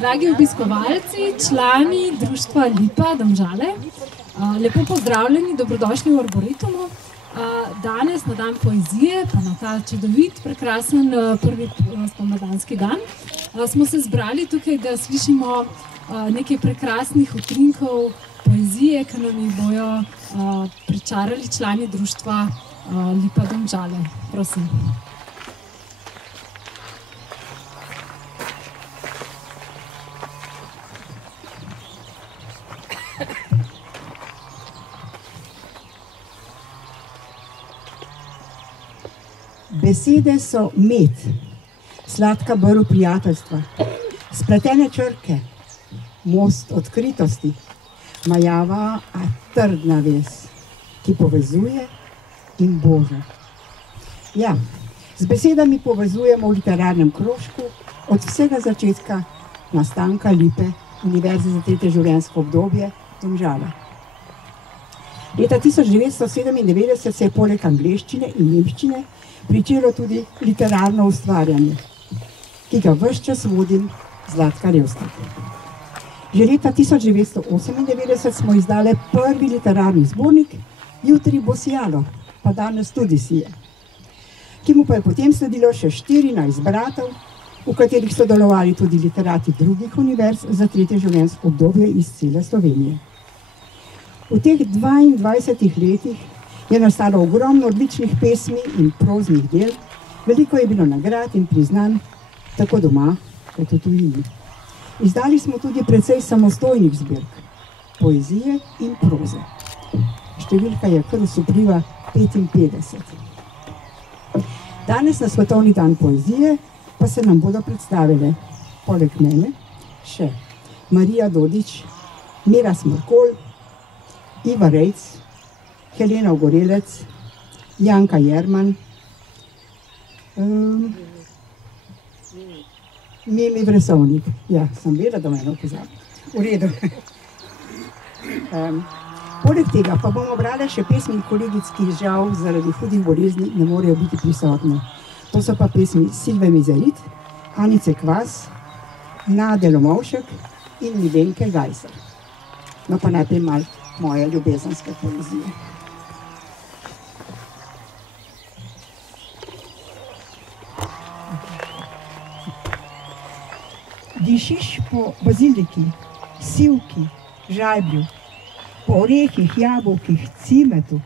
Dragi obiskovalci, člani društva Lipa Domžale, lepo pozdravljeni, dobrodošli v Arboritumu. Danes na dan poezije, pa na ta čudovit, prekrasen prvi spomladanski dan, smo se zbrali tukaj, da slišimo nekaj prekrasnih utrinkov poezije, ki nam jih bojo pričarali člani društva Lipa Domžale. Prosim. Besede so med, sladka brv prijateljstva, spletene črke, most odkritosti, majava, a trdna vez, ki povezuje in boža. Ja, z besedami povezujemo v literarnem krožku od vsega začetka nastanka Lipe, Univerze za tretje življenjsko obdobje Domžale. Leta 1997 se je poleg angleščine in nemščine pričelo tudi literarno ustvarjanje, ki ga ves čas vodim Zlatka Levstik. Že leta 1998 smo izdali prvi literarni zbornik Jutri bo sijalo, pa danes tudi sije, ki mu pa je potem sledilo še 14 bratov, v katerih so delovali tudi literati drugih univerz za tretje življenjsko obdobje iz cele Slovenije. V teh 22 letih je nastalo ogromno odličnih pesmi in proznih del, veliko je bilo nagrad in priznanj, tako doma kot v tujini. Izdali smo tudi precej samostojnih zbirk, poezije in proze. Številka je kar osupljiva 55. Danes na Svetovni dan poezije pa se nam bodo predstavile, poleg mene, še Marija Dodič, Mira Smrkolj, Iva Rejc, Helena Ogorelec, Janka Jerman, Mimi Vresovnik. Ja, sem vedela, da me eno pozabi. V redu. Poleg tega pa bomo brali še pesmi kolegic, ki žal zaradi hudih bolezni ne morejo biti prisotne. To so pa pesmi Silve Mizerit, Anice Kvas, Nade Lomovšek in Milenke Gajser. No pa najprej malo moje ljubezenske poezije. Dišiš po baziliki, sivki, žajblju, po orehih, jabolkih, cimetu,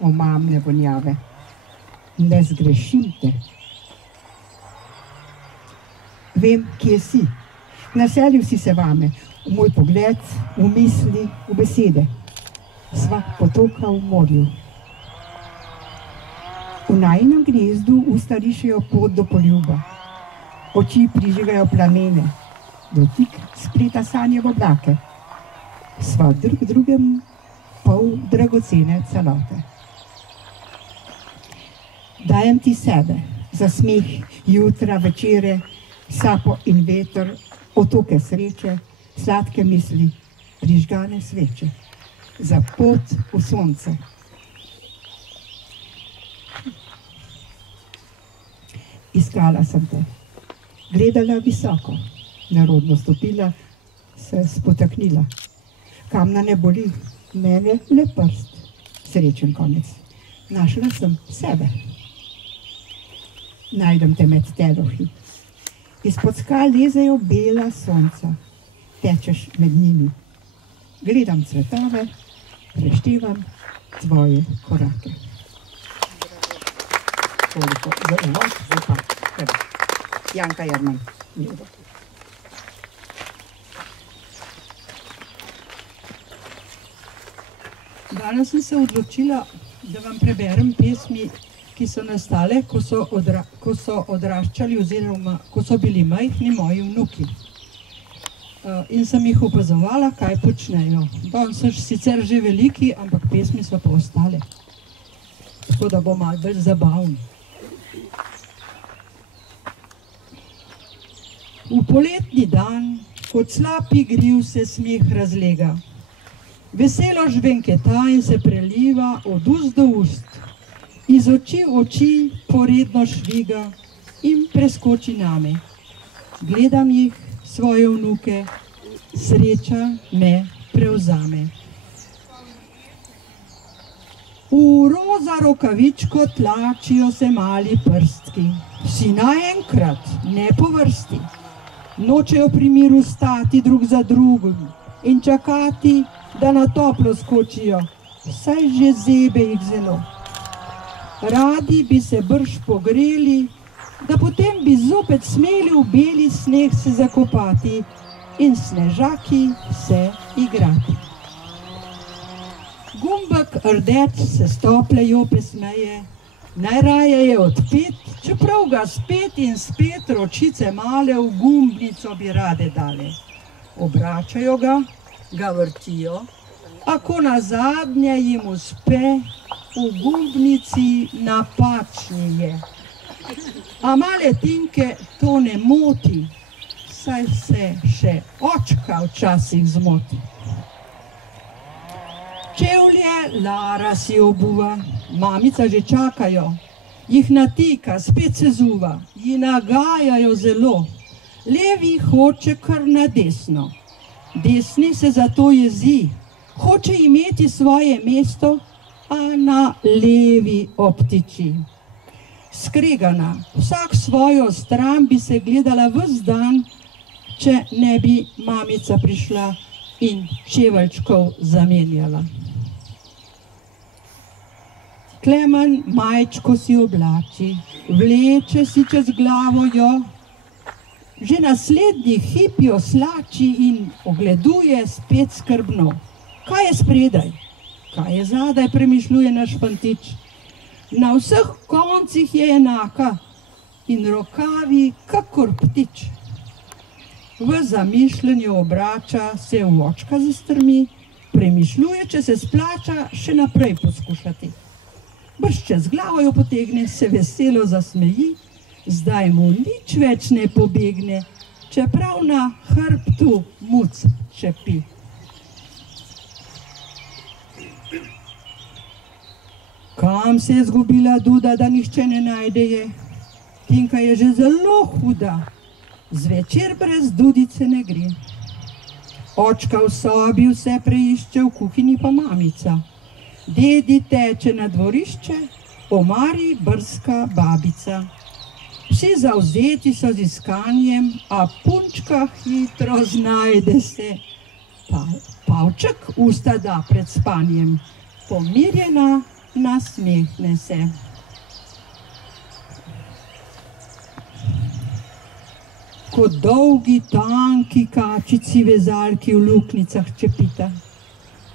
omamne vonjave. Ne zgrešim te. Vem, kje si. Naselil si se vame, v moj pogled, v misli, v besede. Sva potoka v morju. V najinem gnezdu usta rišejo pot do poljuba. Oči prižigajo plamene, dotik spleta sanje v oblake. Sva drug drugem pol dragocene celote. Dajem ti sebe, za smeh, jutra, večere, sapo in veter, otoke sreče, sladke misli, prižgane sveče, za pot v sonce. Iskala sem te. Gledala visoko, nerodno stopila, se spotaknila. Kamna ne boli, mene le prst, srečen konec. Našla sem sebe. Najdem te med telohi. Izpod skal lezejo bela sonca, tečeš med njimi. Gledam cvetove, preštevam tvoje korake. Toliko za uvod, zdaj pa Janka Jerman. Danes sem se odločila, da vam preberem pesmi, ki so nastale, ko so odraščali oziroma ko so bili majhni moji vnuki. In sem jih opazovala, kaj počnejo. Danes so sicer že veliki, ampak pesmi so pa ostale. Tako da bo malo bolj zabavni. V poletni dan, kot slab igriv se smeh razlega. Veselo žvenketa in se preliva od ust do ust. Iz oči v oči poredno šviga in preskoči name. Gledam jih, svoje vnuke, sreča me prevzame. V roza rokavičko tlačijo se mali prstki. Vsi naenkrat, ne po vrsti. Nočejo pri miru stati drug za drugim in čakati, da na toplo skočijo. Saj že zebe jih zelo. Radi bi se brž pogreli, da potem bi zopet smeli v beli sneg se zakopati in snežaki se igrati. Gumbek rdeč se stople jope smeje, najraje je odpet, čeprav ga spet in spet ročice male v gumbnico bi rade dale. Obračajo ga vrtijo, a ko nazadnje jim uspe, v gumbnici napačni je. A male Tinke to ne moti, saj se še očka včasih zmoti. Čevlje Lara si obuva, mamica že čakajo, jih natika, spet se zuva, ji nagajajo zelo. Levi hoče kar na desno, desni se zato jezi, hoče imeti svoje mesto, a na levi obtiči. Skregana, vsak svojo stran bi se gledala ves dan, če ne bi mamica prišla in čeveljčkov zamenjala. Klemen majčko si oblači, vleče si čez glavo jo, že naslednji hip jo slači in ogleduje spet skrbno. Kaj je spredaj? Kaj je zadaj, premišljuje naš fantič. Na vseh koncih je enaka in rokavi kakor ptič. V zamišljenju obrača se v očka zastrmi, premišljuje, če se splača še naprej poskušati. Brž čez glavo jo potegne, se veselo zasmeji, zdaj mu nič več ne pobegne, čeprav na hrbtu muc čepi. Kam se je zgubila Duda, da nihče ne najde je? Tinka je že zelo huda, zvečer brez Dudice ne gre. Očka v sobi vse preišče, v kuhinji pa mamica. Dedi teče na dvorišče, omari brska babica. Vsi zavzeti so z iskanjem, a punčka hitro znajde se. Pavček usta da pred spanjem, pomirjena nasmehne se. Kot dolgi, tanki kačici vezalki v luknjicah čepita.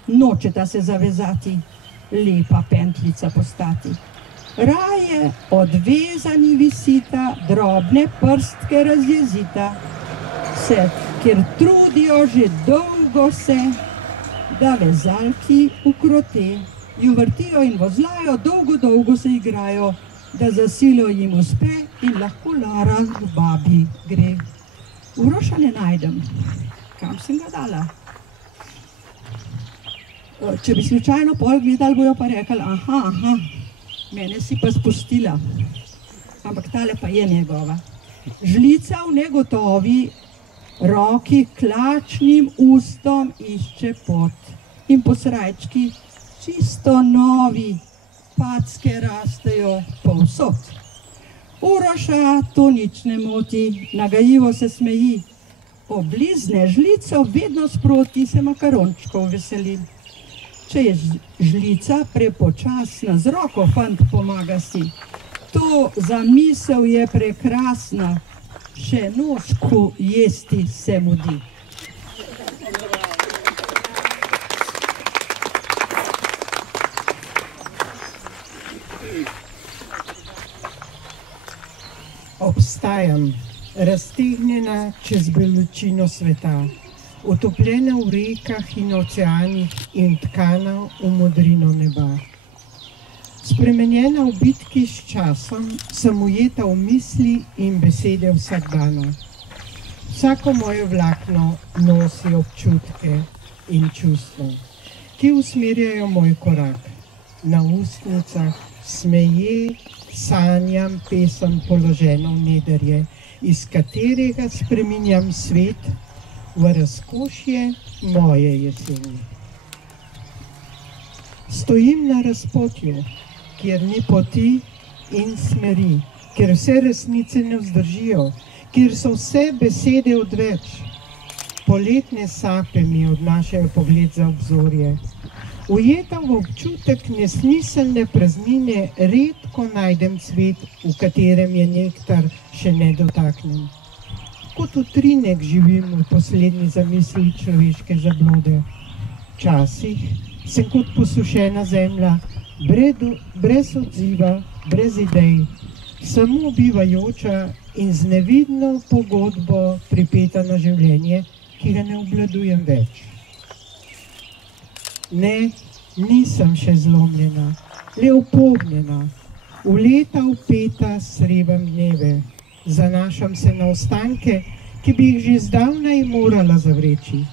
Nočeta se zavezati, lepa pentljica postati. Raje odvezani visita, drobne prstke razjezita, se, ker trudijo že dolgo se, da vezalki ukrote, ju vrtijo in vozlajo, dolgo se igrajo, da za silo jim uspe in lahko Lara k babi gre. Uroša ne najdem, kam sem ga dala? Če bi slučajno pol gledali, bojo pa rekli, aha, mene si pa spustila. Ampak tale pa je njegova. Žlica v negotovi roki klačnim ustom išče pot. In po srajčki čisto novi packe rastejo povsod. Uroša to nič ne moti, nagajivo se smeji. Oblizne žlico vedno sproti se makarončkov veseli. Če je žlica prepočasna, z roko fant pomaga si. To zamisel je prekrasna, še nožku jesti se mudi. Obstajam, raztegnjena čez beločino sveta, utopljena v rekah in oceanih in tkana v modrino neba. Spremenjena v bitki s časom, sem ujeta v misli in besede vsakdana. Vsako moje vlakno nosi občutke in čustva, ki usmerjajo moj korak. Na ustnicah smeje, sanjam pesem položeno v nedrje, iz katerega spreminjam svet v razkošje moje jeseni. Stojim na razpotju, kjer ni poti in smeri, kjer vse resnice ne vzdržijo, kjer so vse besede odveč. Poletne sape mi odnašajo pogled za obzorje. Ujeta v občutek nesmiselne praznine, redko najdem cvet, v katerem je nektar še nedotaknjen. Kot utrinek živim v poslednji zamisli človeške zablode. Včasih sem kot posušena zemlja, brez odziva, brez idej, samo bivajoča in z nevidno pogodbo pripeta na življenje, ki ga ne obvladujem več. Ne, nisem še zlomljena, le upognjena. V leta vpeta srebam dneve, zanašam se na ostanke, ki bi jih že zdavnaj morala zavreči.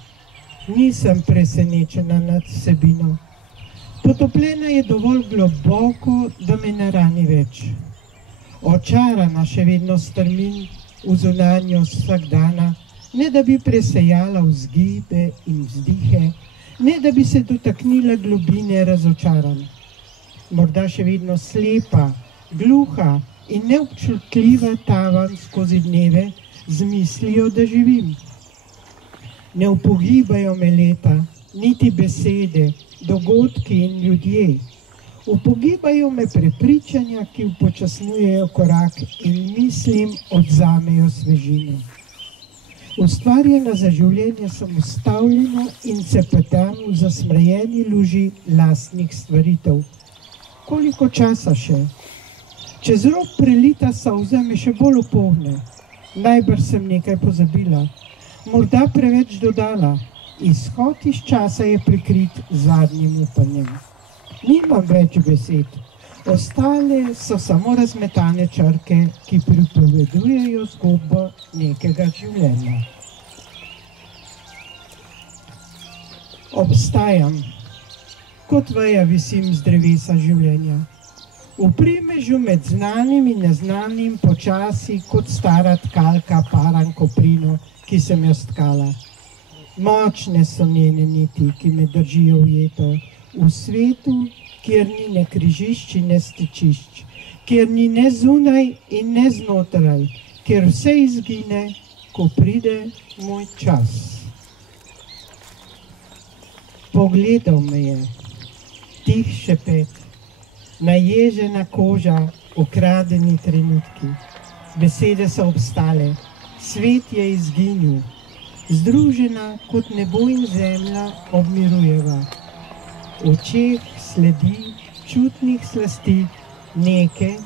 Nisem presenečena nad vsebino. Potopljena je dovolj globoko, da me ne rani več. Očarana še vedno strmim v zunanjost vsakdana, ne da bi presejala vzgibe in vzdihe, ne da bi se dotaknila globine razočaranj. Morda še vedno slepa, gluha in neobčutljiva tavam skozi dneve z mislijo, da živim. Ne upogibajo me leta, niti besede, dogodki in ljudje. Upogibajo me prepričanja, ki upočasnjujejo korak in mislim odzamejo svežino. Ustvarjena za življenje sem ustavljena in se petam v zasmrajeni luži lastnih stvaritev. Koliko časa še? Čez rob prelita solza me še bolj upogne. Najbrž sem nekaj pozabila, morda preveč dodala. Izhod iz časa je prikrit zadnjim upanjem. Nimam več besed, ostale so samo razmetane črke, ki pripovedujejo zgodbo nekega življenja. Obstajam, kot veja visim z drevesa življenja. V primežu med znanim in neznanim počasi kot stara tkalka param koprino, ki sem jo stkala. Močne so njene niti, ki me držijo ujeto v svetu, kjer ni ne križišč in ne stičišč, kjer ni ne zunaj in ne znotraj, kjer vse izgine, ko pride moj čas. Pogledal me je, tih šepet, naježena koža, ukradeni trenutki. Besede so obstale, svet je izginil, združena kot nebo in zemlja obmirujeva. V očeh sledi čutnih slasti neke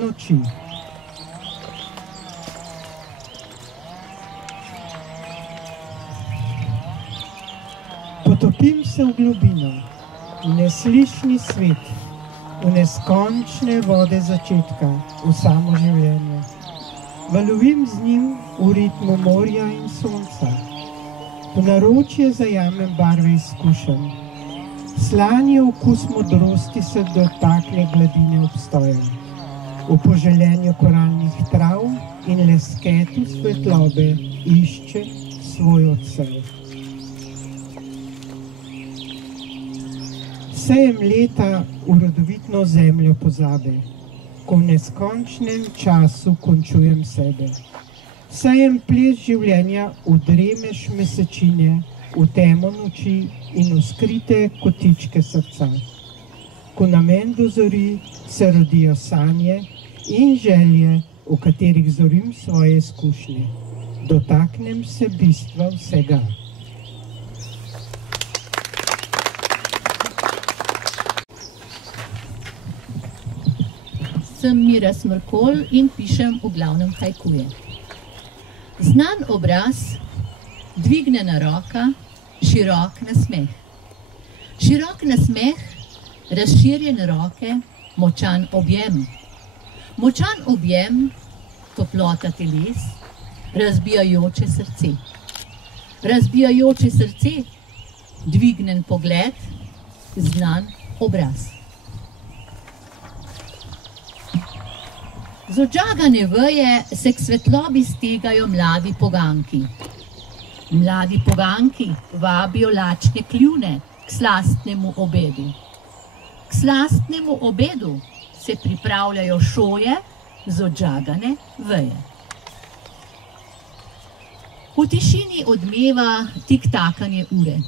noči. Potopim se v globino, v neslišni svet, v neskončne vode začetka, v samo življenje. Valovim z njim v ritmu morja in sonca. V naročje zajamem barve izkušenj. Slan je okus modrosti se dotakne gladine obstoja. V poželenju koralnih trav in lesketu svetlobe išče svoj odsev. Sejem leta v rodovitno zemljo pozabe, ko v neskončnem času končujem sebe. Sejem ples življenja v dremež mesečine, v temo noči in v skrite kotičke srca. Ko namen dozori, se rodijo sanje in želje, v katerih zorim svoje izkušnje. Dotaknem se bistva vsega. Sem Mira Smrkolj in pišem v glavnem hajkuje. Znan obraz, dvignjena roka, širok nasmeh. Širok nasmeh, razširjene roke, močan objem. Močan objem, toplota teles, razbijajoče srce. Razbijajoče srce, dvignen pogled, znan obraz. Z odžagane veje se k svetlobi stegajo mladi poganki. Mladi poganki vabijo lačne kljune k slastnemu obedu. K slastnemu obedu se pripravljajo šoje z odžagane veje. V tišini odmeva tiktakanje ure.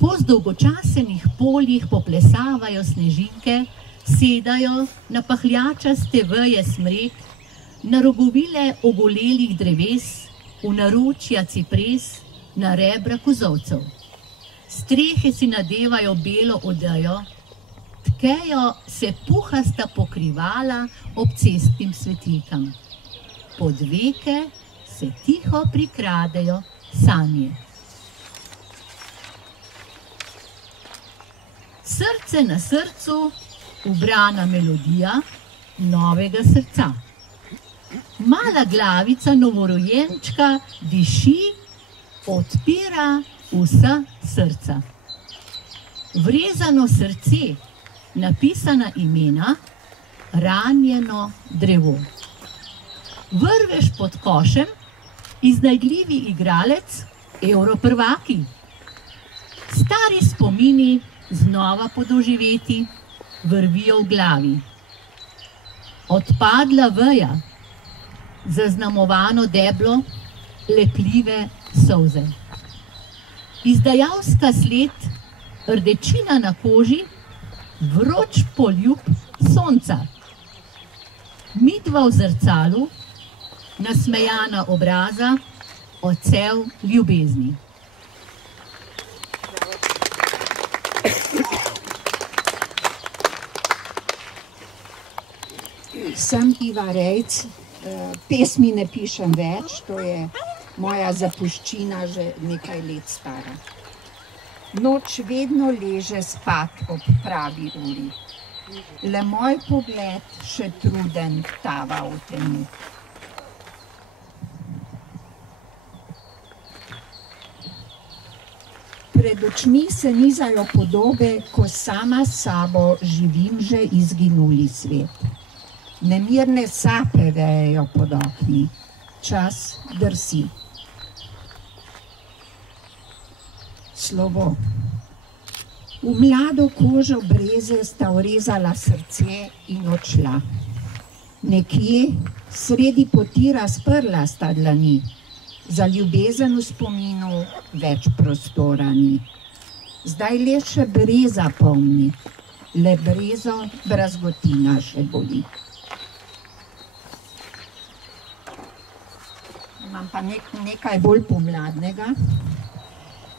Po zdolgočasenih poljih poplesavajo snežinke, sedajo na pahljačaste veje smrek, na rogovile ogolelih dreves, v naročja cipres, na rebra kozolcev. Strehe si nadevajo belo odejo, tkejo se puhasta pokrivala ob cestnim svetilkam. Pod veke se tiho prikradejo sanje. Srce na srcu, ubrana melodija novega srca. Mala glavica novorojenčka diši, odpira vsa srca. Vrezano srce, napisana imena, ranjeno drevo. Vrveš pod košem, iznajdljivi igralec, evroprvaki. Stari spomini znova podoživeti, vrvijo v glavi. Odpadla veja, zaznamovano deblo, lepljive solze. Izdajalska sled, rdečina na koži, vroč poljub sonca. Midva v zrcalu, nasmejana obraza, odsev ljubezni. Sem Iva Rejc, pesmi ne pišem več, to je moja zapuščina že nekaj let stara. Noč vedno leže spat ob pravi uri, le moj pogled še truden tava v temi. Pred očmi se nizajo podobe, ko sama s sabo živim že izginuli svet. Nemirne sape vejejo pod okni, čas drsi. Slovo. V mlado kožo breze sta vrezala srce in odšla. Nekje sredi poti razprla sta dlani, za ljubezen v spominu več prostora ni. Zdaj le še breza pomni, le brezo brazgotina še boli. Imam pa nekaj bolj pomladnega.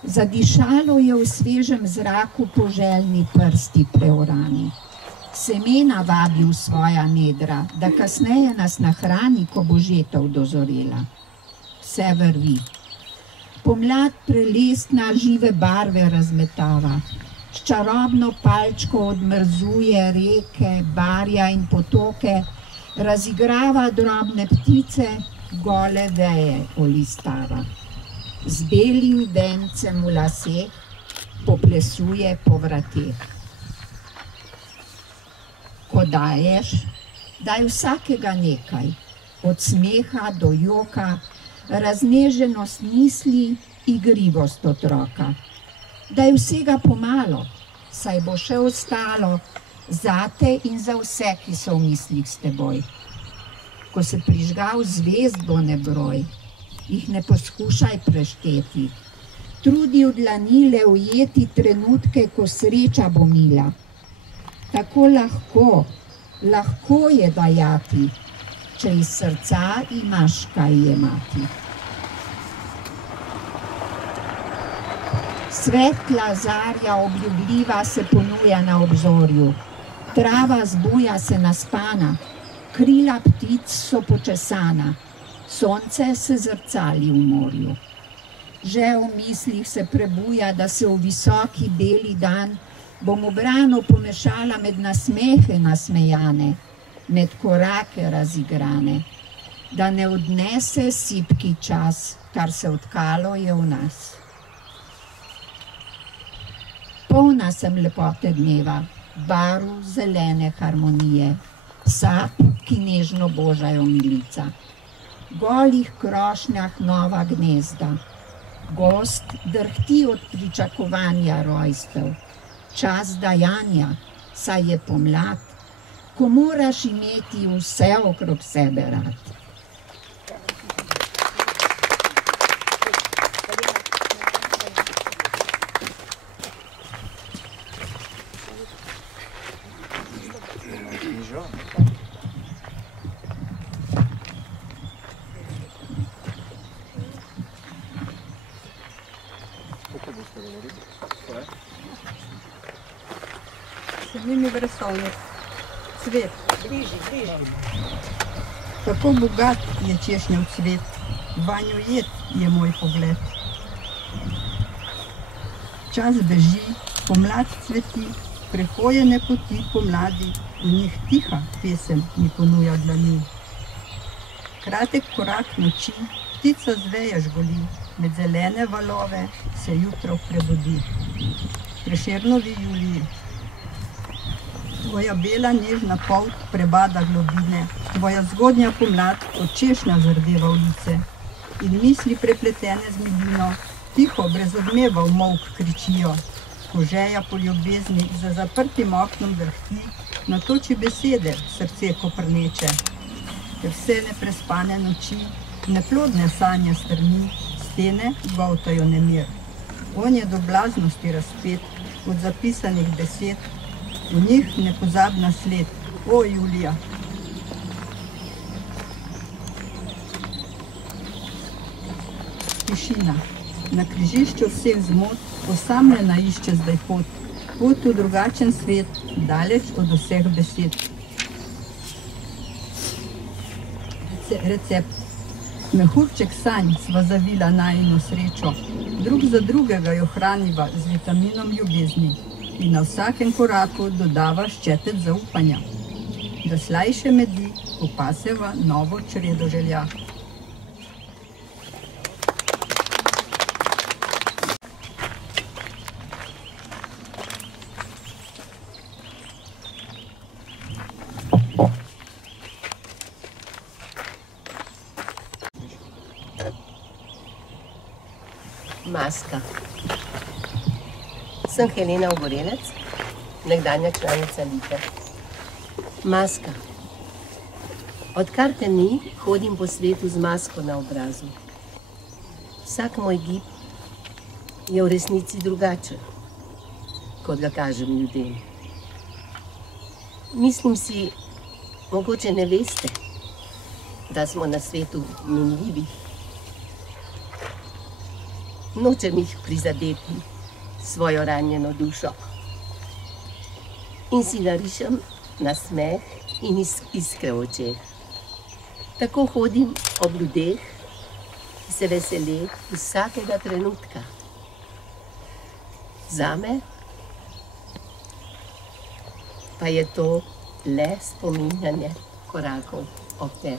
Zadišalo je v svežem zraku poželjni prsti preorani. Semena vabi v svoja nedra, da kasneje nas nahrani, ko bo žetev dozorela. Vse vrvi. Pomlad prelestna žive barve razmetava. S čarobno palčko odmrzuje reke, barja in potoke, razigrava drobne ptice, gole veje olistava. Z belim vencem v laseh poplesuje po vrateh. Ko daješ, daj vsakega nekaj, od smeha do joka, razneženost misli, igrivost otroka. Daj vsega pomalo, saj bo še ostalo zate in za vse, ki so v mislih s teboj. Ko se prižgal zvezd bo nebroj, jih ne poskušaj prešteti. Trudi v dlani le ujeti trenutke, ko sreča bo mila. Tako lahko je dajati, če iz srca imaš kaj jemati. Svetla zarja obljubljiva se ponuja na obzorju. Trava zbuja se naspana, krila ptic so počesana, sonce se zrcali v morju. Že v mislih se prebuja, da se v visoki beli dan bom ubrano pomešala med nasmehe nasmejane, med korake razigrane, da ne odnese sipki čas, kar se odkalo je v nas. Polna sem lepote dneva, barv zelene harmonije, sad, ki nežno božajo milica. Golih krošnjah nova gnezda. Gozd drhti od pričakovanja rojstev. Čas dajanja, saj je pomlad, ko moraš imeti vse okrog sebe rad. Sedmimi vrsovnik, cvet. Bliži. Kako bogat je češnjev cvet, vanjo jed je moj pogled. Čas beži, pomlad cveti, prehojene poti pomladi, v njih tiha pesem mi ponuja dlani. Kratek korak noči, ptica z veje žgoli, med zelene valove se jutro prebudi. Prešernovi Juliji. Tvoja bela nežna polt prebada globine, tvoja zgodnja pomlad od češnja zardeva v lice. In misli prepletene z milino, tiho brez odmeva v molk kričijo. Ko žeja po ljubezni za zaprtim oknom drhti, natoči besede srce koprneče. Ker vse neprespane noči, neplodne sanje strmi, stene goltajo nemir. On je do blaznosti razpet od zapisanih besed, v njih nepozabna sled. O, Julija! Tišina. Na križišču vseh zmot, osamljena išče zdaj pot. Pot v drugačen svet, daleč od vseh besed. Recept. Mehurček sanj sva zavila najino srečo. Drug za drugega jo hraniva z vitaminom ljubezni. In na vsakem koraku dodava ščepec zaupanja, da slajše medi popaseva novo čredo želja. Maska. Sem Helena Ogorelec, nekdanja članica Lipe. Maska. Odkar te ni, hodim po svetu z masko na obrazu. Vsak moj gib je v resnici drugačen, kot ga kažem ljudem. Mislim si, mogoče ne veste, da smo na svetu minljivi. Nočem jih prizadeti svojo ranjeno dušo. In si narišem nasmeh in iskre v očeh. Tako hodim ob ljudeh, ki se veseli vsakega trenutka. Zame pa je to le spominjanje korakov ob te.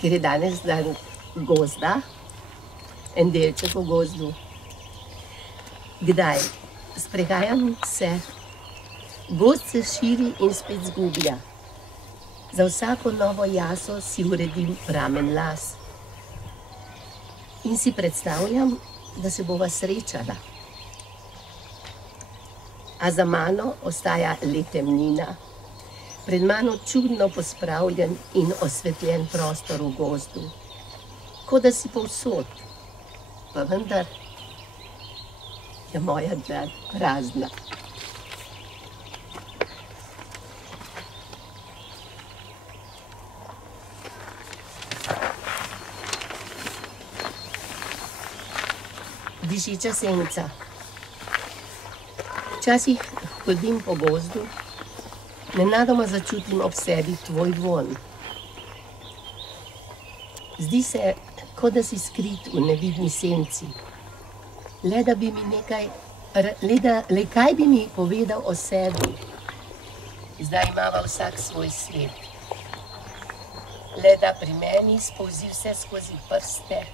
Ker je danes dan gozda, en delček v gozdu. Kdaj? Sprehajam se, gozd se širi in spet zgublja. Za vsako novo jaso si uredim ramen las. In si predstavljam, da se bova srečala. A za mano ostaja le temnina, pred mano čudno pospravljen in osvetljen prostor v gozdu. Kot da si povsod, pa vendar je moja dlan prazna. Dišeča senca. Včasih hodim po gozdu, nenadoma začutim ob sebi tvoj vonj. Zdi se, kot da si skrit v nevidni senci. Le da bi mi nekaj, le kaj bi mi povedal o sebi. Zdaj imava vsak svoj svet. Le da pri meni spolzi vse skozi prste.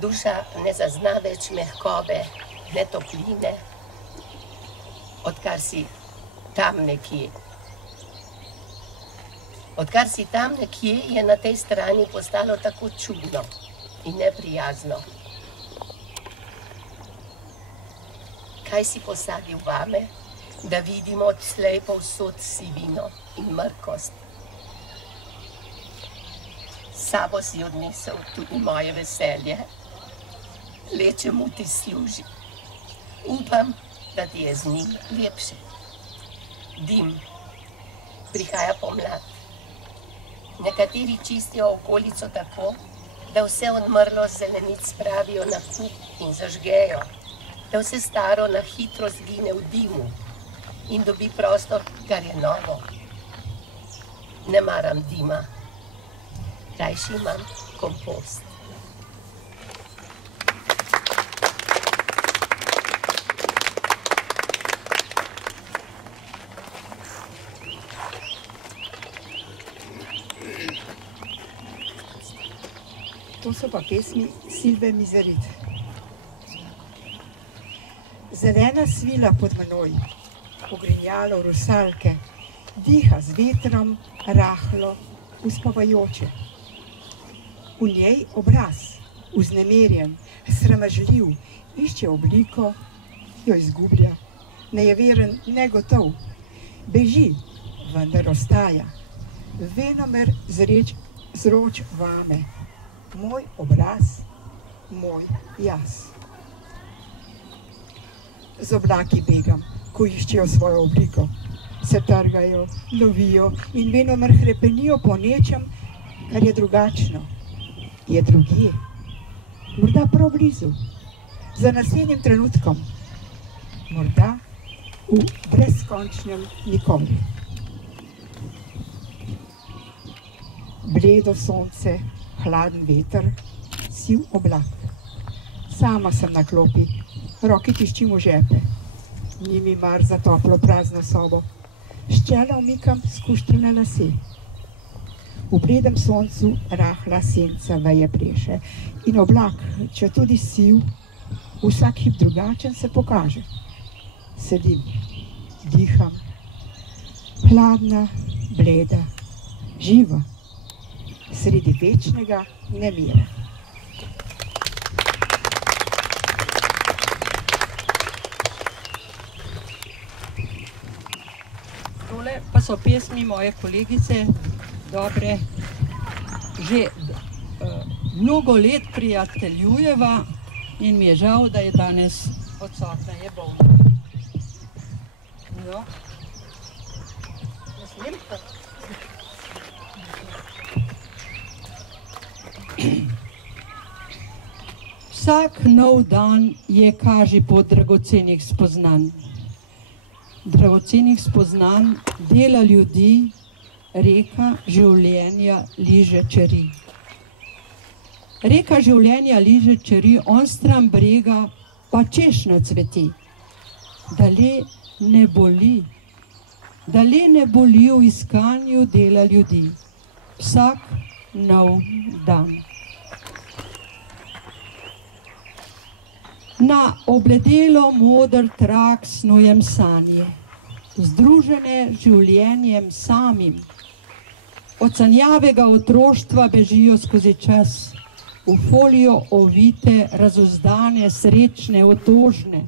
Duša ne zazna več mehkobe, ne topline, odkar si tam nekje. Odkar si tam nekje, je na tej strani postalo tako čudno in neprijazno. Kaj si posadil vame, da vidimo odslej povsod sivino in mrkost? S sabo si odnesel tudi moje veselje, le čemu ti služi. Upam, da ti je z njim lepše. Dim, prihaja pomlad. Nekateri čistijo okolico tako, da vse odmrlo zelenic spravijo na kup in zažgejo, da vse staro na hitro zgine v dimu in dobi prostor, kar je novo. Ne maram dima, rajši imam kompost. To so pa pesmi Silve Mizerit. Zelena svila pod menoj, pogrinjalo rusalke, diha z vetrom, rahlo, uspavajoče. V njej obraz, vznemirjen, sramežljiv, išče obliko, jo izgublja, nejeveren, negotov, beži, vendar ostaja, venomer zroč vame. Moj obraz, moj jaz. Z oblaki begam, ko iščejo svojo obliko. Se trgajo, lovijo in venomer hrepenijo po nečem, kar je drugačno. Je drugje. Morda prav blizu, za naslednjim trenutkom. Morda v brezkončnem nikoli. Bledo sonce, hladen veter, siv oblak. Sama sem na klopi, roke tiščim v žepe. Ni mi mar za toplo prazno sobo. S čela umikam skuštrane lase. V bledem soncu rahla senca veje pleše in oblak, če tudi siv, vsak hip drugačen se pokaže. Sedim, diham, hladna, bleda, živa. Sredi večnega nemira. Tole pa so pesmi moje kolegice, dobre, že mnogo let prijateljujeva in mi je žal, da je danes odsotna, je bolna. No. Mislim, vsak nov dan je kažipot dragocenih spoznanj. Dragocenih spoznanj, dela ljudi, reka življenja liže čeri. Reka življenja liže čeri, onstran brega pa češnja cveti. Dale ne boli v iskanju dela ljudi. Vsak nov dan. Na obledelo moder trak snujem sanje, združene življenjem samim. Od sanjavega otroštva bežijo skozi čas, v folijo ovite, razuzdane, srečne, otožne,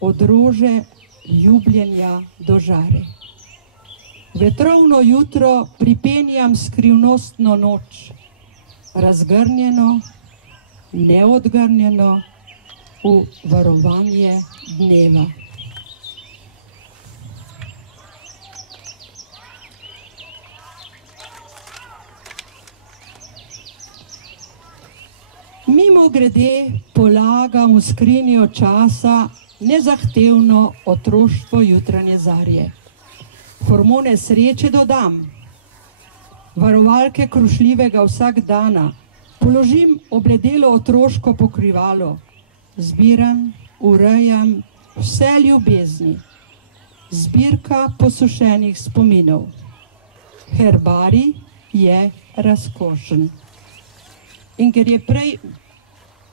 od rože ljubljenja do žare. Vetrovno jutro pripenjam skrivnostno noč, razgrnjeno, neodgrnjeno, v varovanje dneva. Mimogrede polagam v skrinjo časa nezahtevno otroštvo jutranje zarje. Hormone sreče dodam, varovalke krušljivega vsakdana, položim obledelo otroško pokrivalo, zbiram, urejam vse ljubezni, zbirka posušenih spominov. Herbarij je razkošen. In ker je prej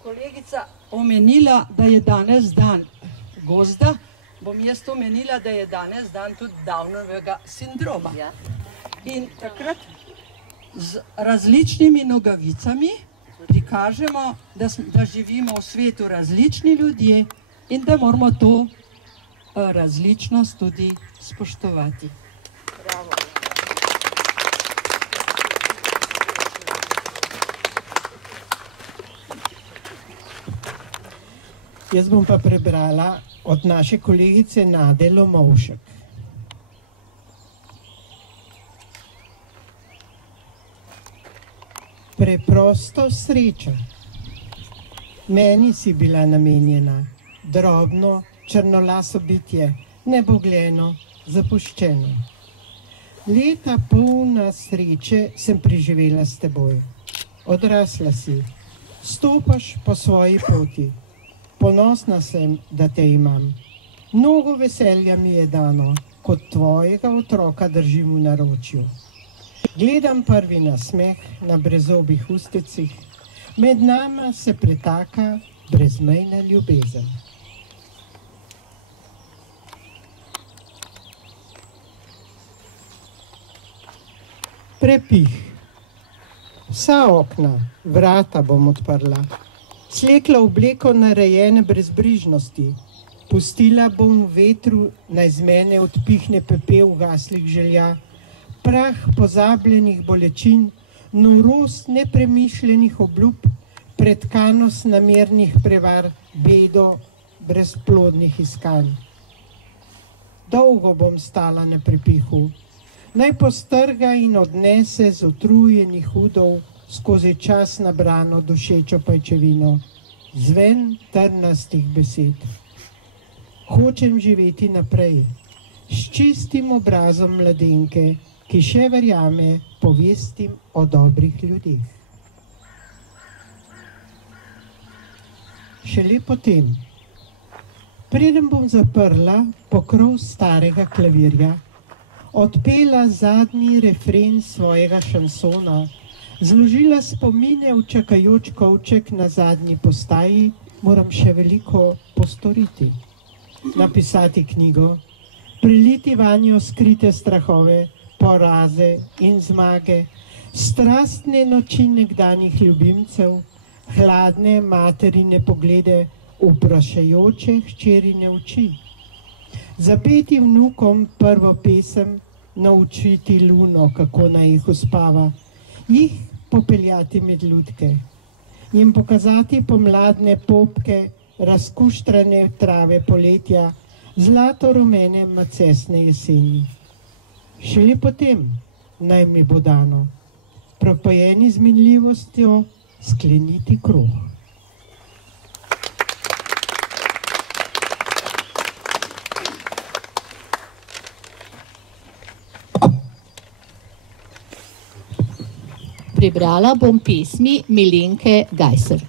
kolegica omenila, da je danes dan gozda, bom jaz omenila, da je danes dan tudi Downovega sindroma. Ja. In takrat z različnimi nogavicami prikažemo, da živimo v svetu različni ljudje in da moramo to različnost tudi spoštovati. Bravo. Jaz bom pa prebrala od naše kolegice Nade Lomovšek. Preprosto sreča. Meni si bila namenjena, drobno, črnolaso bitje, nebogljeno, zapuščeno. Leta polna sreče sem preživela s teboj. Odrasla si, stopaš po svoji poti. Ponosna sem, da te imam. Mnogo veselja mi je dano, kot tvojega otroka držim v naročju. Gledam prvi nasmeh na brezobih ustecih, med nama se pretaka brezmejna ljubezen. Prepih. Vsa okna, vrata bom odprla. Slekla obleko narejene brezbrižnosti. Pustila bom v vetru, naj z mene odpihne pepel ugaslih želja, prah pozabljenih bolečin, norost nepremišljenih obljub, pretkanost namernih prevar, bedo brezplodnih iskanj. Dolgo bom stala na prepihu, naj postrga in odnese z utrujenih udov skozi čas nabrano dušečo pajčevino, zven trnastih besed. Hočem živeti naprej, s čistim obrazom mladenke, ki še verjame povestim o dobrih ljudeh. Šele potem, preden bom zaprla pokrov starega klavirja, odpela zadnji refren svojega šansona, zložila spomine v čakajoč kovček na zadnji postaji, moram še veliko postoriti. Napisati knjigo, preliti vanjo skrite strahove, poraze in zmage, strastne noči nekdanjih ljubimcev, hladne materine poglede, vprašajoče hčerine oči. Zapeti vnukom prvo pesem, naučiti luno, kako naj jih uspava, jih popeljati med lutke, jim pokazati pomladne popke, razkuštrane trave poletja, zlato rumene macesne jeseni. Šele potem naj mi bo dano, propojeni z minljivostjo, skleniti krog. Prebrala bom pesmi Milenke Gajser.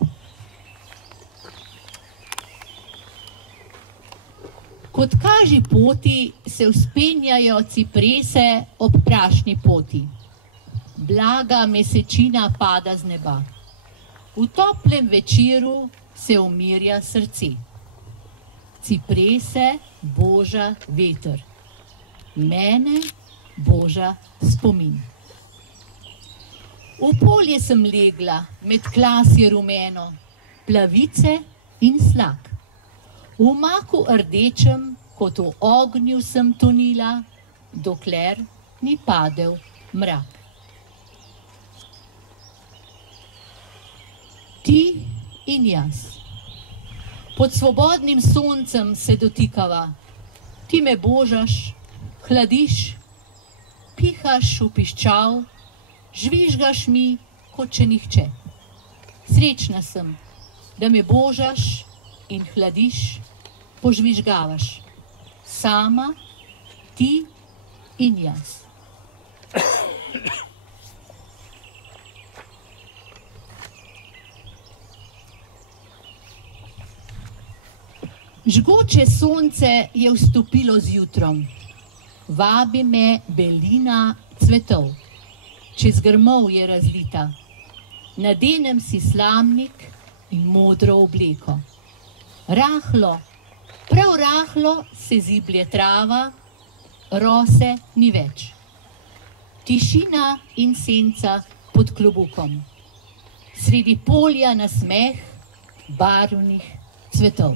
Kot kaži poti se vzpenjajo ciprese ob prašni poti. Blaga mesečina pada z neba. V toplem večeru se umirja srce. Ciprese boža veter. Mene boža spomin. V polje sem legla, med klasje rumeno, plavice in slak. V maku rdečem, kot v ognju sem tonila, dokler ni padel mrak. Ti in jaz. Pod svobodnim soncem se dotikava. Ti me božaš, hladiš, pihaš v piščal, žvižgaš mi, kot če nihče. Srečna sem, da me božaš in hladiš, požvižgavaš. Sama, ti in jaz. Žgoče sonce je vstopilo z jutrom. Vabi me belina cvetov. Čez grmov je razlita. Nadenem si slamnik in modro obleko. Rahlo, Prav rahlo se ziblje trava, rose ni več. Tišina in senca pod klobukom. Sredi polja nasmeh barvnih cvetov.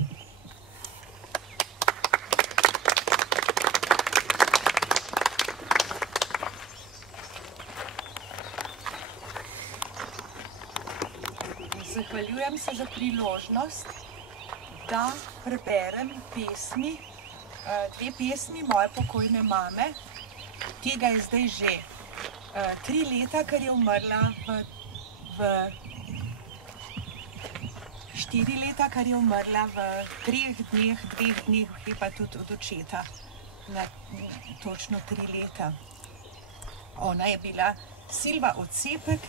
Zahvaljujem se za priložnost, da preberem pesmi, dve pesmi moje pokojne mame. Tega je zdaj že 3 leta, ker je umrla v 4 leta, ker je umrla v 3 dneh, 2 dneh, je pa tudi od očeta na točno 3 leta. Ona je bila Silva Odsepek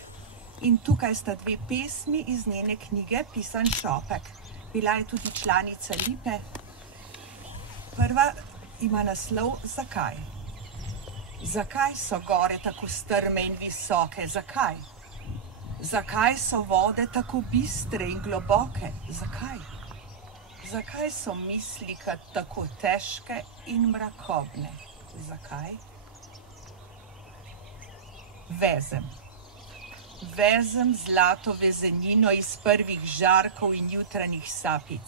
in tukaj sta 2 pesmi iz njene knjige Pisan šopek. Bila je tudi članica Lipe. Prva ima naslov Zakaj? Zakaj so gore tako strme in visoke? Zakaj? Zakaj so vode tako bistre in globoke? Zakaj? Zakaj so misli tako težke in mrakobne? Zakaj? Vezem. Vezem zlato vezenino iz prvih žarkov in jutranjih sapic.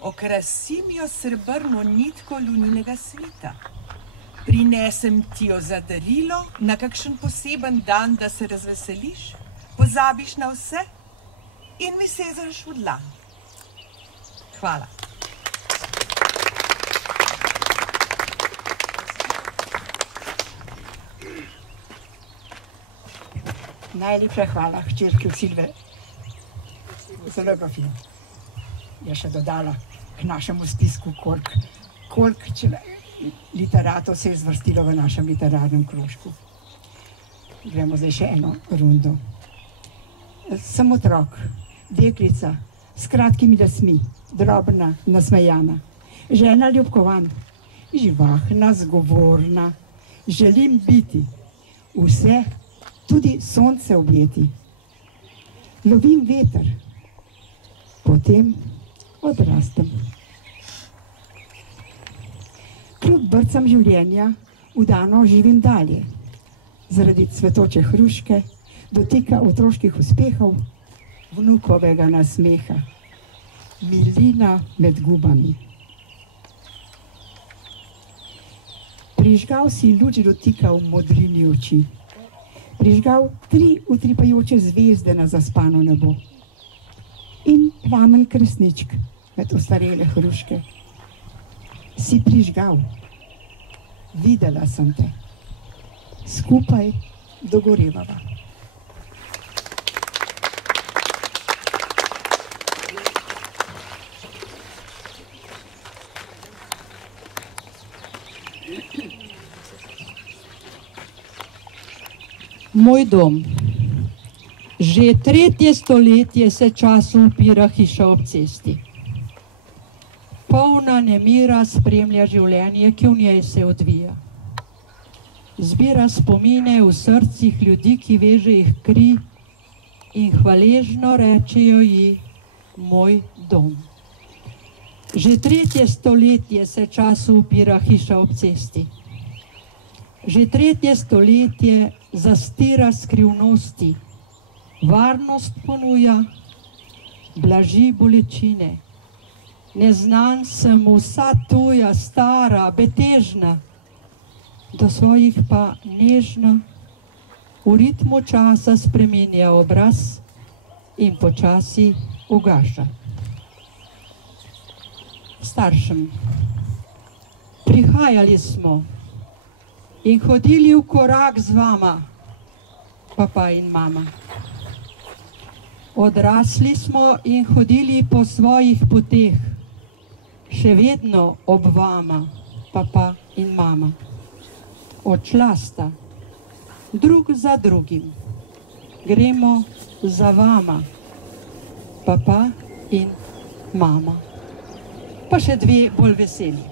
Okrasim jo srebrno nitko luninega svita. Prinesem ti jo za darilo na kakšen poseben dan, da se razveseliš, pozabiš na vse in mi sezaš v dlan. Hvala. Najlepša hvala hčerki od Silve. Zelo je bilo fino. Je še dodala k našemu spisku, koliko literatov se je zvrstilo v našem literarnem krožku. Gremo zdaj še eno rundo. Sem otrok, deklica, s kratkimi lasmi, drobna, nasmejana, žena ljubkovan, živahna, zgovorna, želim biti vse, tudi sonce objeti. Lovim veter, potem odrastem. Kljub brcam življenja vdano živim dalje, zaradi cvetoče hruške, dotika otroških uspehov, vnukovega nasmeha, milina med gubami. Prižgal si luč dotika v modrini oči, prižgal 3 utripajoče zvezde na zaspano nebo in plamen kresničk med ostarele hruške. Si prižgal, videla sem te, skupaj dogorevava. Moj dom. Že 3. stoletje se času upira hiša ob cesti. Polna nemira spremlja življenje, ki v njej se odvija. Zbira spomine v srcih ljudi, ki veže jih kri in hvaležno rečejo ji moj dom. Že 3. stoletje se času upira hiša ob cesti. Že 3. stoletje zastira skrivnosti, varnost ponuja, blaži bolečine. Neznan sem vsa tuja, stara, betežna, do svojih pa nežna, v ritmu časa spreminja obraz in počasi ugaša. Staršem, prihajali smo in hodili v korak z vama, papa in mama. Odrasli smo in hodili po svojih poteh, še vedno ob vama, papa in mama. Odšla sta, drug za drugim, gremo za vama, papa in mama. Pa še 2 bolj veseli.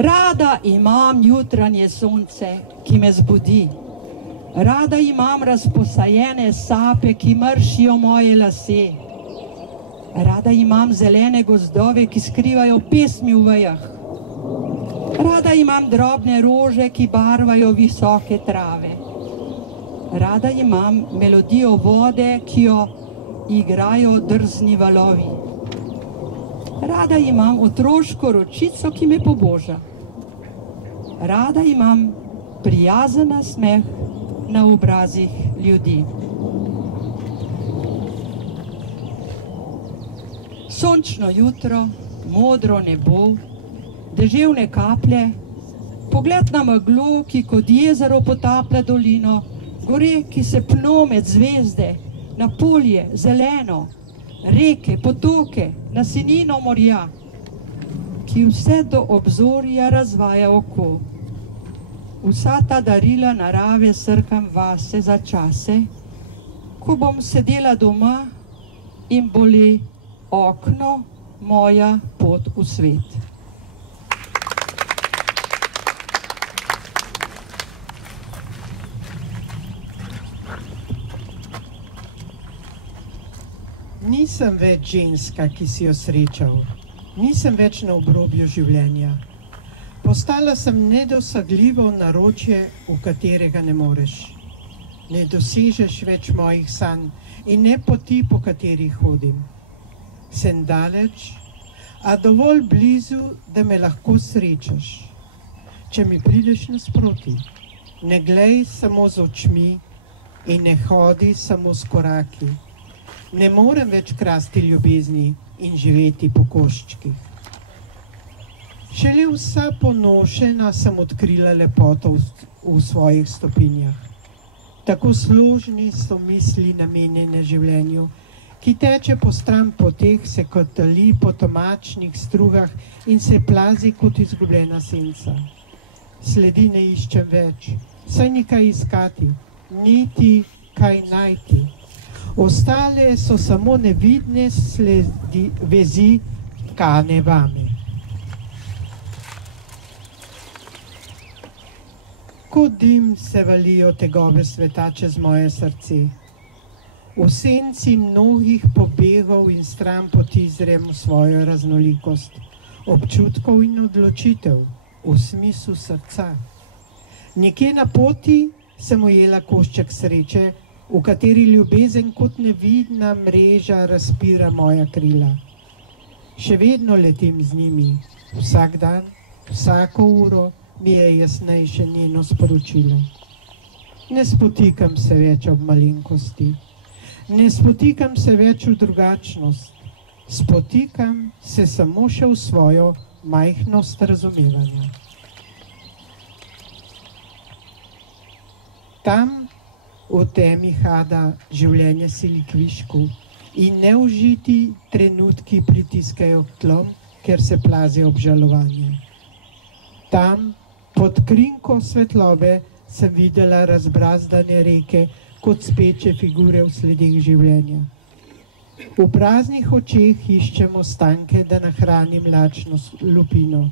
Rada imam jutranje sonce, ki me zbudi. Rada imam razposajene sape, ki mršijo moje lase. Rada imam zelene gozdove, ki skrivajo pesmi v vejah. Rada imam drobne rože, ki barvajo visoke trave. Rada imam melodijo vode, ki jo igrajo drzni valovi. Rada imam otroško ročico, ki me poboža. Rada imam prijazen nasmeh na obrazih ljudi. Sončno jutro, modro nebo, deževne kaplje, pogled na meglo, ki kot jezero potaplja dolino, gore, ki se pno med zvezde, na polje, zeleno, reke, potoke, na sinino morja, ki vse do obzorja razvaja oko. Vsa ta darila narave srkam vase za čase, ko bom sedela doma in boli okno moja pot v svet. Nisem več ženska, ki si jo srečal. Nisem več na obrobju življenja. Postala sem nedosegljivo naročje, v katerega ne moreš. Ne dosežeš več mojih sanj in ne poti, po katerih hodim. Sem daleč, a dovolj blizu, da me lahko srečaš. Če mi prideš nasproti, ne glej samo z očmi in ne hodi samo s koraki. Ne morem več krasti ljubezni in živeti po koščkih. Šele vsa ponošena sem odkrila lepoto v svojih stopinjah. Tako služni so misli namenjene življenju, ki teče po stran poteh, se kotali po tomačnih strugah in se plazi kot izgubljena senca. Sledi ne iščem več, saj ni kaj iskati, niti kaj najti. Ostale so samo nevidne sledi vezi tkane vame. Kot dim se valijo tegobe sveta čez moje srce. V senci mnogih pobegov in stran poti zrem svojo raznolikost, občutkov in odločitev v smislu srca. Nekje na poti sem ujela košček sreče, v kateri ljubezen kot nevidna mreža razpira moja krila. Še vedno letim z njimi, vsak dan, vsako uro mi je jasnejše njeno sporočilo. Ne spotikam se več ob malenkosti, ne spotikam se več v drugačnost, spotikam se samo še v svojo majhnost razumevanja. Tam v temi hada življenje sili kvišku in neužiti trenutki pritiskajo k tlom, ker se plazi obžalovanje. Tam, pod krinko svetlobe, sem videla razbrazdane reke kot speče figure v sledeh življenja. V praznih očeh iščem ostanke, da nahranim lačno lupino.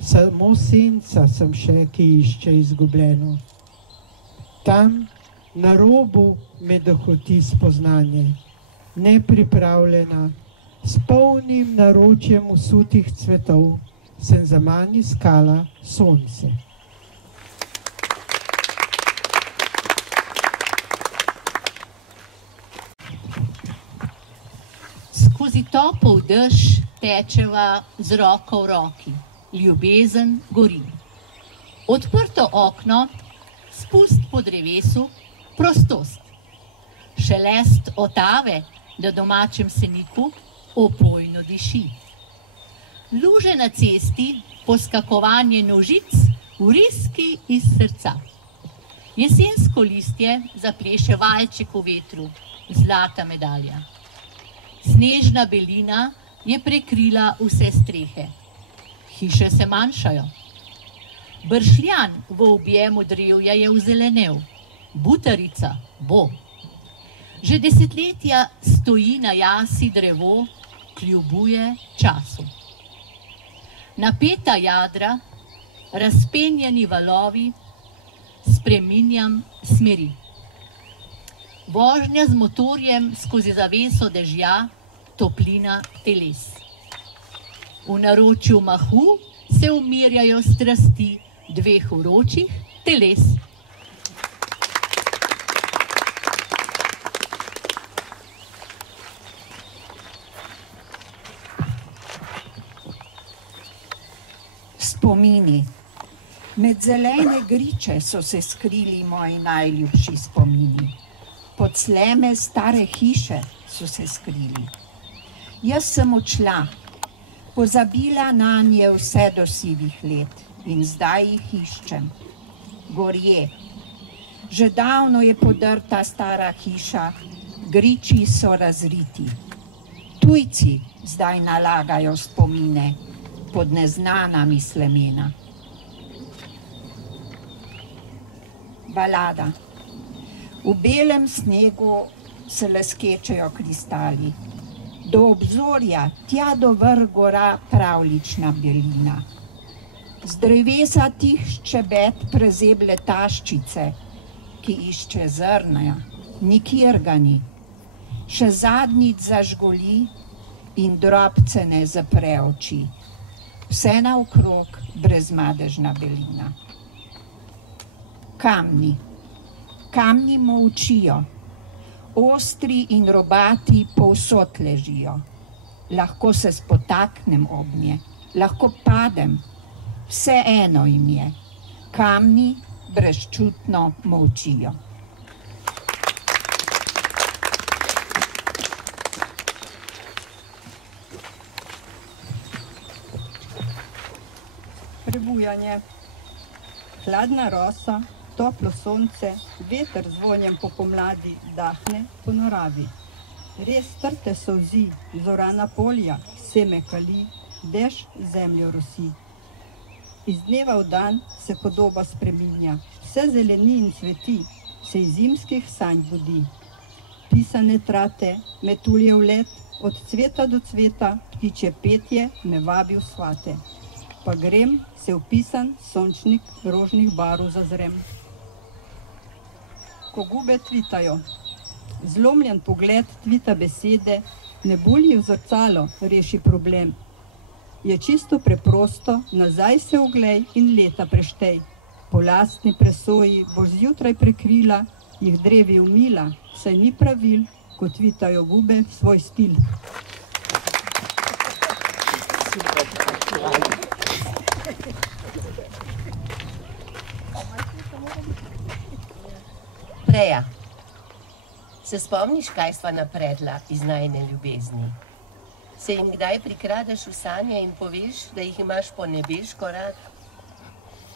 Samo senca sem še, ki išče izgubljeno. Tam, na robu me dohoti spoznanje, nepripravljena, s polnim naročjem usutih cvetov, sem zaman iskala sonce. Skozi topel dež tečeva z roko v roki, ljubezen gori. Odprto okno, spust po drevesu, prostost. Šelest otave na domačem seniku opojno diši. Luže na cesti, poskakovanje nožic, vriski iz srca. Jesensko listje zapleše valček v vetru, zlata medalja. Snežna belina je prekrila vse strehe. Hiše se manjšajo. Bršljan v objemu drevja je vzelenel. Butarica bo. Že desetletja stoji na jasi drevo, kljubuje času. Napeta jadra, razpenjeni valovi, spreminjam smeri. Vožnja z motorjem skozi zaveso dežja, toplina teles. V naročju mahu se umirjajo strasti dveh vročih teles. Spomini. Med zelene griče so se skrili moji najljubši spomini. Pod sleme stare hiše so se skrili. Jaz sem odšla, pozabila nanje vse do sivih let in zdaj jih iščem. Gorje. Že davno je podrta stara hiša, griči so razriti. Tujci zdaj nalagajo spomine pod neznanami slemena. Balada. V belem snegu se leskečejo kristali. Do obzorja, tja do vrh gora pravlična belina. Z drevesa tih ščebet prezeble taščice, ki išče zrnja, nikjer ga ni. Še zadnjič zažgoli in drobce ne zapre oči. Vse naokrog brezmadežna belina. Kamni. Kamni molčijo. Ostri in robati povsod ležijo. Lahko se spotaknem ob nje, lahko padem. Vseeno jim je. Kamni brezčutno molčijo. Prebujanje. Hladna rosa, toplo sonce, veter z vonjem po pomladi dahne po naravi. Res trte solzi, zorana polja, seme kali, dež zemljo rosi. Iz dneva v dan se podoba spreminja, vse zeleni in cveti, se iz zimskih sanj budi. Pisane trate, metuljev let, od cveta do cveta, ptičje petje me vabi v svate. Pa grem, se vpisan sončnik rožnih barv zazrem. Ko gube tvitajo, zlomljen pogled tvita besede, ne bulji v zrcalo, reši problem. Je čisto preprosto, nazaj se oglej in leta preštej. Po lastni presoji boš zjutraj prekrila, jih drevi umila, saj ni pravil, ko tvitajo gube svoj stil. Preja, se spomniš, kaj sva napredla iz najine ljubezni? Se jim kdaj prikradeš v sanje in poveš, da jih imaš po nebeško rad?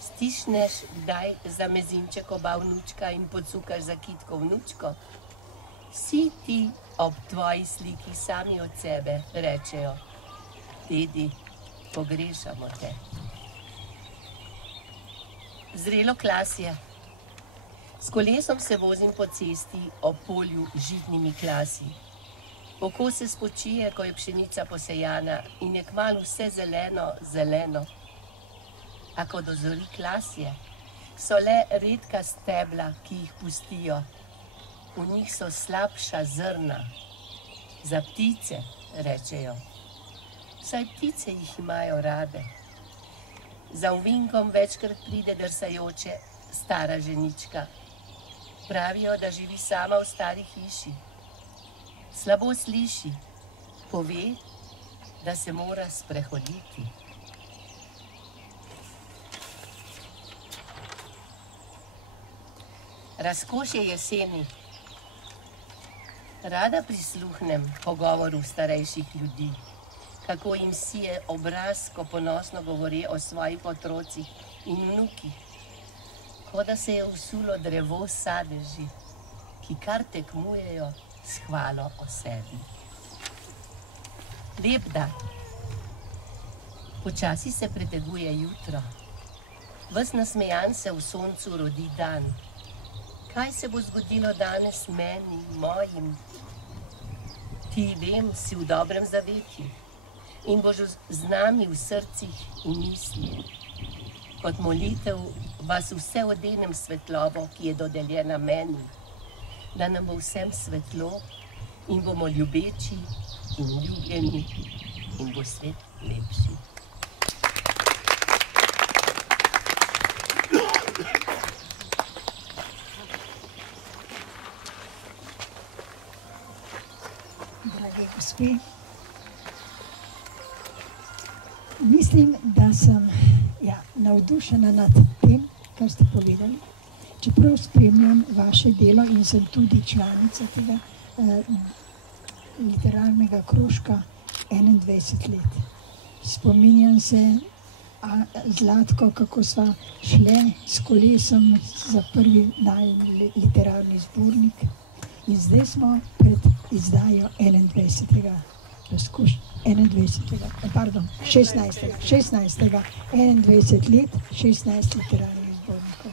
Stišneš kdaj za mezinček oba vnučka in pocukaš za kitko vnučko? Vsi ti ob tvoji sliki sami od sebe rečejo: dedi, pogrešamo te. Zrelo klasje. S kolesom se vozim po cesti ob polju žitnimi klasi. Oko se spočije, ko je pšenica posejana in je kmalu vse zeleno, zeleno. A ko dozori klasje, so le redka stebla, ki jih pustijo. V njih so slabša zrna. Za ptice, rečejo. Vsaj ptice jih imajo rade. Za ovinkom večkrat pride drsajoče stara ženička. Pravijo, da živi sama v stari hiši. Slabo sliši, pove, da se mora sprehoditi. Razkošje jeseni. Rada prisluhnem pogovoru starejših ljudi, kako jim sije obraz, ko ponosno govori o svojih otrocih in vnukih. Kot da se je usulo drevo sadeži, ki kar tekmujejo s hvalo o sebi. Lep dan. Počasi se preteguje jutro. Ves nasmejan se v soncu rodi dan. Kaj se bo zgodilo danes meni, mojim? Ti, vem, si v dobrem zavetju in boš z nami v srcih in mislih. Kot molitev vas vse odenem svetlobo, ki je dodeljena meni, da nam bo vsem svetlo in bomo ljubeči in ljubljeni in bo svet lepši. Drage gospe, mislim, da sem navdušena nad tem, kar ste povedali. Čeprav spremljam vaše delo in sem tudi članica tega literarnega krožka 21 let. Spominjam se, Zlatko, kako sva šle s kolesom za prvi literarni zbornik in zdaj smo pred izdajo 16. let, 16 literarnih zbornikov.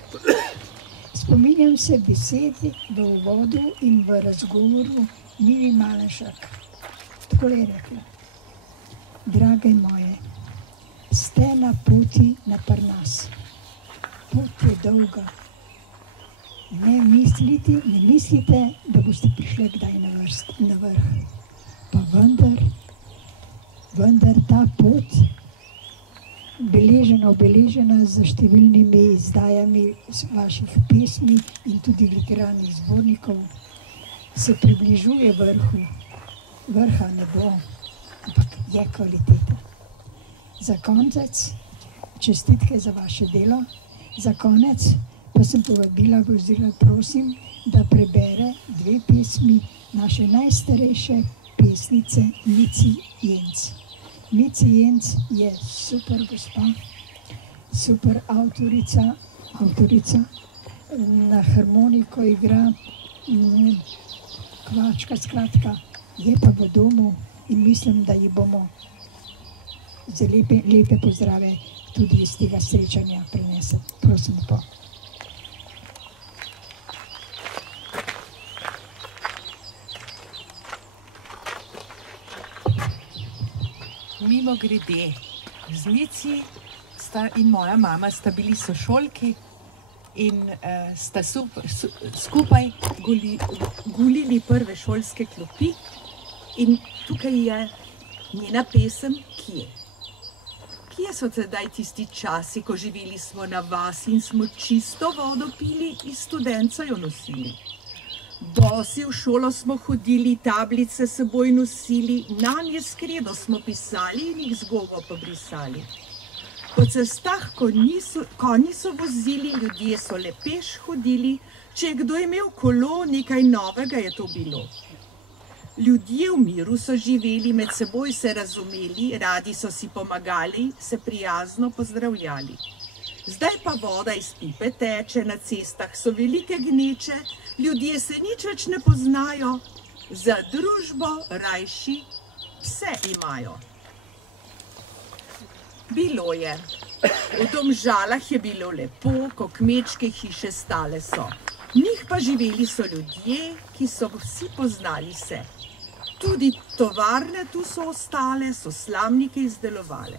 Spominjam se besedi v uvodu in v razgovoru Miri Malenšek. Takole je rekla: drage moje, ste na poti na Parnas. Pot je dolga. Ne mislite, da boste prišli kdaj na vrh. Pa vendar ta pot, obeležena z številnimi izdajami vaših pesmi in tudi literarnih zbornikov, se približuje vrhu. Vrha ne bo, ampak je kvaliteta. Za konec, čestitke za vaše delo. Za konec pa sem povabila, oziroma prosim, da prebere 2 pesmi naše najstarejše pesnice Mici Jenc. Mici Jenc je super gospa, super avtorica, na harmoniko igra, kvačka, skratka, je pa v domu in mislim, da ji bomo za lepe pozdrave tudi iz tega srečanja prinesel. Prosim pa. Mimo grede, z Mici in moja mama sta bili sošolki in sta skupaj gulili prve šolske klopi in tukaj je njena pesem Kje. Kje so sedaj tisti časi, ko živeli smo na vasi in smo čisto vodo pili in studenca jo nosili. Bosi v šolo smo hodili, tablice seboj nosili, nanje s kredo smo pisali in jih z gobo pobrisali. Po cestah konji so vozili, ljudje so le peš hodili, če je kdo imel kolo, nekaj novega je to bilo. Ljudje v miru so živeli, med seboj se razumeli, radi so si pomagali, se prijazno pozdravljali. Zdaj pa voda iz pipe teče, na cestah so velike gneče, ljudje se nič več ne poznajo, za družbo rajši pse imajo. Bilo je. V Domžalah je bilo lepo, ko kmečke hiše stale so. V njih pa živeli so ljudje, ki so vsi poznali se. Tudi tovarne tu so ostale, so slamnike izdelovale.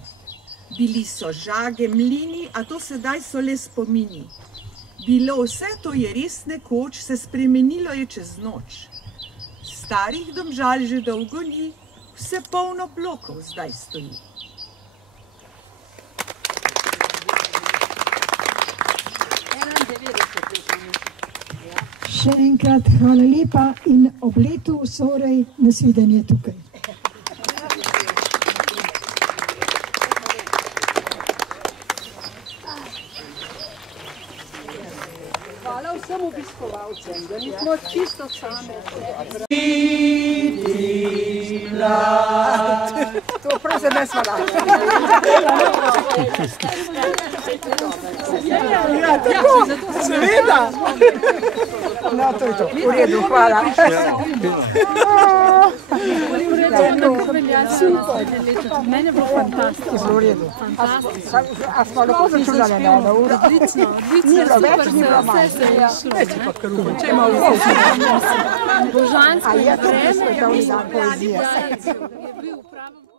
Bili so žage, mlini, a to sedaj so le spomini. Bilo vse to je res nekoč, se spremenilo je čez noč. Starih Domžal že dolgo ni, vse polno blokov zdaj stoji. Še enkrat hvala lepa in ob letu Sorej nasvidenje tukaj. Hvala vsem obiskovalcem, da nismo čisto same. To prav se ne sva dala. Ja, tako, seveda. No, to je to. V redu, hvala. Meni je bilo fantastično. Zelo v redu. A smo lahko začunali na eno uro? Odlično, super se vse se je šlo. Če ima vse. Božansko vreme je to svetovni dan poezije. je bil pravo.